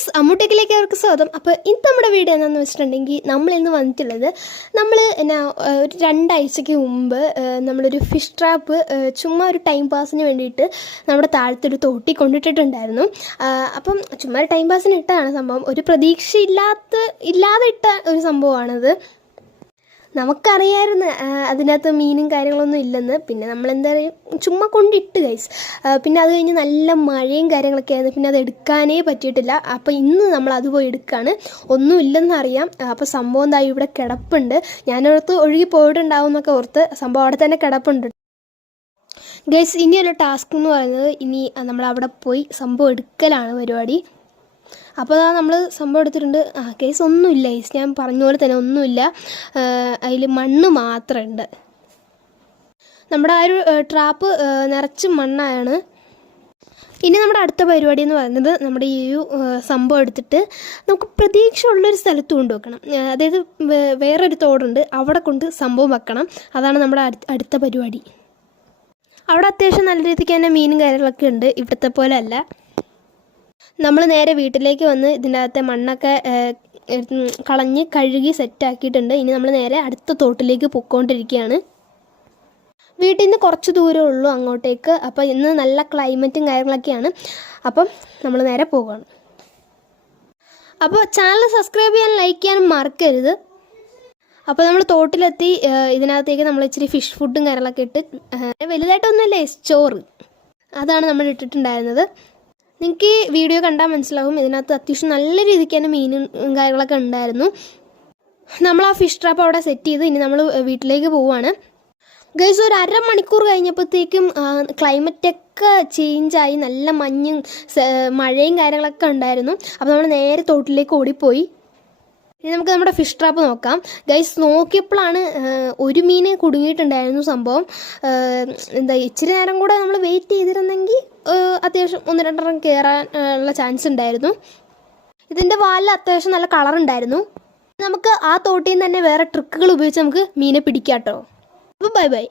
Friends അമ്മൂട്ടേക്കിലേക്ക് അവർക്ക് സ്വാഗതം. അപ്പോൾ ഇന്ന് നമ്മുടെ വീഡിയോ എന്താണെന്ന് വെച്ചിട്ടുണ്ടെങ്കിൽ നമ്മളിന്ന് വന്നിട്ടുള്ളത് ഒരു 2 ആഴ്ചയ്ക്ക് മുമ്പ് നമ്മളൊരു ഫിഷ് ട്രാപ്പ് ചുമ്മാ ഒരു ടൈം പാസിന് വേണ്ടിയിട്ട് നമ്മുടെ താഴത്തൊരു തോട്ടി കൊണ്ടിട്ടിട്ടുണ്ടായിരുന്നു. അപ്പം ചുമ്മാ ഒരു ടൈം പാസിന് ഇട്ടതാണ് സംഭവം. ഒരു ഇല്ലാതെ ഇട്ട ഒരു സംഭവമാണത്. നമുക്കറിയാമായിരുന്നു അതിനകത്ത് മീനും കാര്യങ്ങളൊന്നും ഇല്ലെന്ന്. പിന്നെ നമ്മളെന്താ പറയുക, ചുമ്മാ കൊണ്ടിട്ട് ഗൈസ്. പിന്നെ അത് കഴിഞ്ഞ് നല്ല മഴയും കാര്യങ്ങളൊക്കെ ആയിരുന്നു. പിന്നെ അത് എടുക്കാനേ പറ്റിയിട്ടില്ല. അപ്പോൾ ഇന്ന് നമ്മൾ അത് പോയി എടുക്കുകയാണ്. ഒന്നും ഇല്ലെന്നറിയാം. അപ്പോൾ സംഭവം എന്താ ഇവിടെ കിടപ്പുണ്ട്. ഞാനോർത്ത് ഒഴുകി പോയിട്ടുണ്ടാവും എന്നൊക്കെ ഓർത്ത് സംഭവം അവിടെ തന്നെ കിടപ്പുണ്ട് ഗൈസ്. ഇനിയൊരു ടാസ്ക് എന്ന് പറയുന്നത് ഇനി നമ്മളവിടെ പോയി സംഭവം എടുക്കലാണ് പരിപാടി. അപ്പോൾ നമ്മൾ സംഭവം എടുത്തിട്ടുണ്ട്. കേസ് ഒന്നുമില്ല കേസ്, ഞാൻ പറഞ്ഞ പോലെ തന്നെ ഒന്നുമില്ല. അതിൽ മണ്ണ് മാത്രമുണ്ട്. നമ്മുടെ ആ ഒരു ട്രാപ്പ് നിറച്ച് മണ്ണാണ്. ഇനി നമ്മുടെ അടുത്ത പരിപാടി എന്ന് പറയുന്നത് നമ്മുടെ ഈ ഒരു സംഭവം എടുത്തിട്ട് നമുക്ക് പ്രതീക്ഷ ഉള്ളൊരു സ്ഥലത്ത് കൊണ്ടുവെക്കണം. അതായത് വേറൊരു തോടുണ്ട്, അവിടെ കൊണ്ട് സംഭവം വെക്കണം. അതാണ് നമ്മുടെ അടുത്ത പരിപാടി. അവിടെ അത്യാവശ്യം നല്ല രീതിക്ക് തന്നെ മീനും കാര്യങ്ങളൊക്കെ ഉണ്ട്. ഇവിടുത്തെ പോലെ അല്ല. നമ്മൾ നേരെ വീട്ടിലേക്ക് വന്ന് ഇതിൻ്റെ അകത്തെ മണ്ണൊക്കെ കളഞ്ഞ് കഴുകി സെറ്റാക്കിയിട്ടുണ്ട്. ഇനി നമ്മൾ നേരെ അടുത്ത തോട്ടിലേക്ക് പൊയ്ക്കൊണ്ടിരിക്കുകയാണ്. വീട്ടിൽ നിന്ന് കുറച്ച് ദൂരമേ ഉള്ളൂ അങ്ങോട്ടേക്ക്. അപ്പോൾ ഇന്ന് നല്ല ക്ലൈമറ്റും കാര്യങ്ങളൊക്കെയാണ്. അപ്പം നമ്മൾ നേരെ പോവുകയാണ്. അപ്പോൾ ചാനൽ സബ്സ്ക്രൈബ് ചെയ്യാനും ലൈക്ക് ചെയ്യാനും മറക്കരുത്. അപ്പോൾ നമ്മൾ തോട്ടിലെത്തി. ഇതിനകത്തേക്ക് നമ്മൾ ഇച്ചിരി ഫിഷ് ഫുഡും കാര്യങ്ങളൊക്കെ ഇട്ട്, വലുതായിട്ടൊന്നുമില്ല, ചോറ് അതാണ് നമ്മൾ ഇട്ടിട്ടുണ്ടായിരുന്നത്. നിങ്ങൾക്ക് ഈ വീഡിയോ കണ്ടാൽ മനസ്സിലാവും ഇതിനകത്ത് അത്യാവശ്യം നല്ല രീതിക്ക് തന്നെ മീനും കാര്യങ്ങളൊക്കെ ഉണ്ടായിരുന്നു. നമ്മൾ ആ ഫിഷ് ട്രാപ്പ് അവിടെ സെറ്റ് ചെയ്ത് ഇനി നമ്മൾ വീട്ടിലേക്ക് പോവുകയാണ്. ഗൈസ്, ഒരു അരമണിക്കൂർ കഴിഞ്ഞപ്പോഴത്തേക്കും ക്ലൈമറ്റൊക്കെ ചേഞ്ചായി. നല്ല മഞ്ഞും മഴയും കാര്യങ്ങളൊക്കെ ഉണ്ടായിരുന്നു. അപ്പോൾ നമ്മൾ നേരെ തോട്ടിലേക്ക് ഓടിപ്പോയി. ഇനി നമുക്ക് നമ്മുടെ ഫിഷ് ട്രാപ്പ് നോക്കാം. ഗൈസ്, നോക്കിയപ്പോഴാണ് ഒരു മീൻ കുടുങ്ങിയിട്ടുണ്ടായിരുന്നു. സംഭവം ഇച്ചിരി നേരം കൂടെ നമ്മൾ വെയിറ്റ് ചെയ്തിരുന്നെങ്കിൽ അത്യാവശ്യം 1-2 കയറാൻ ഉള്ള ചാൻസ് ഉണ്ടായിരുന്നു. ഇതിൻ്റെ വാലിൽ അത്യാവശ്യം നല്ല കളറുണ്ടായിരുന്നു. നമുക്ക് ആ തോട്ടിൽ നിന്ന് തന്നെ വേറെ ട്രിക്കുകൾ ഉപയോഗിച്ച് നമുക്ക് മീനെ പിടിക്കാം കേട്ടോ. അപ്പോൾ ബൈ.